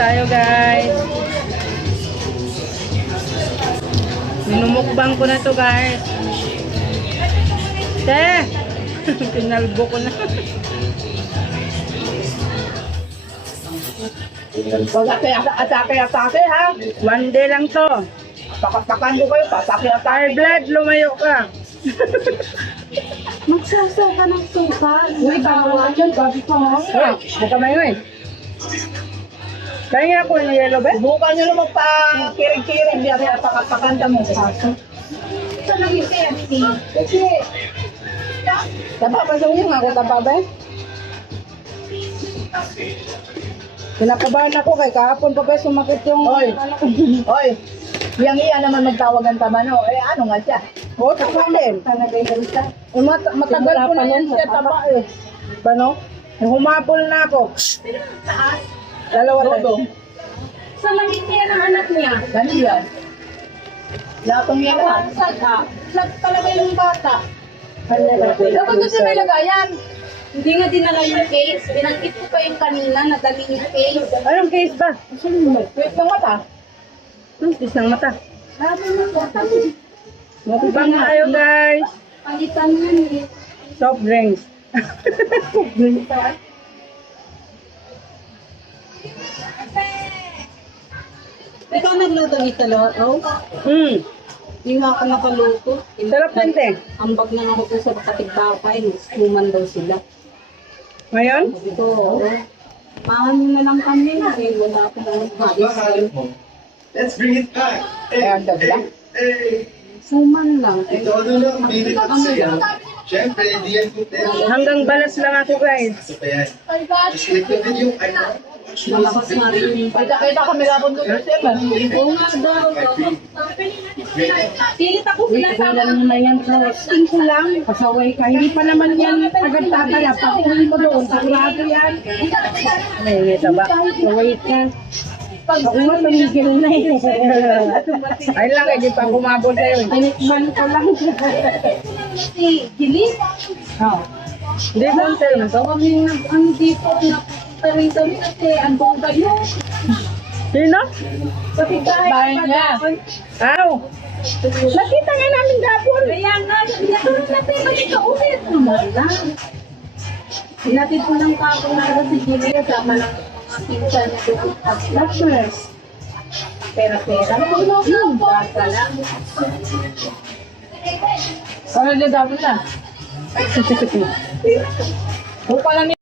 tayo guys. Minumukbang ko na to guys. Pinalbo ko na. Atake ha. One day lang to. Pakan ko kayo, Fire blood, lumayo ka. Magsasaw ka ng suka. Uy, bawal yan, babi ka ha. Buka may yun. Kaya nga po yung yellow bed. Bukan nyo lang magpa-kirig-kirig diyan at pakanta mo. Ito lang yung KFC. Kasi, Napapasawin nga ako tapabe. Pinakabahan ako kay kahapon pa ba sumakit yung... Oy. Yang iya naman magtawagan taba no. Ano nga siya? Oo, takot din. Talaga yung isa. Matagal ko na yan siya taba eh. Bano? Humapol na ako. Dalawa tayo. Sa langit niya ng anak niya. Ganun yan. Latong yan ha. Flag talaga yung bata. Dapat gusto may lagayan. Hindi nga dinala yung case. Binanggit ko pa yung kanina, nadali yung case. Anong case ba? Wait ng mata. Case ng mata. Sabi mo po, Mukbang tayo guys. palitan yan eh. Soft drinks. Ikaw nagluto dito, Loro? Hindi nga ako nakaluto. Sarap din te. Ambag na ako sa katigbakay. Suman daw sila. Ngayon? Ito, oo. Paano na lang kami. Eh, wala akong hadis. Let's bring it back. Ayan, ganda. Suman lang. Eh, Ito lang, minute ano sa'yo. lang? Siyempre, hindi yan kutero. Hanggang balas lang ako guys. Isa pa yan. Just click the video. I know. Malakas nga rin yung Kita kami kapon ko yung seven. Oo nga daw. Pilit ako sila sa Ilan mo na yan sa ko lang. Pasaway ka. Hindi pa naman yan agad tatala. Pag-uwi mo doon. Sigurado yan. May taba. Wait ka. Ako nga tumigil na eh. Ay lang, hindi pa kumabol sa'yo. Inikman ko lang. si Gili. Hindi mo ang sa'yo na to. Kami ang dito na rito kasi ang bongga yun. Sino? Bahay niya. Aw! Nakita nga namin gapon. Kaya nga, nagtulong natin balik ka ulit. Wala. Sinatid ko ng kapong na si Gili kasama ng mga pinsan na doon at doctors. Pera-pera. Basta lang. Ano na dapat na? Buka lang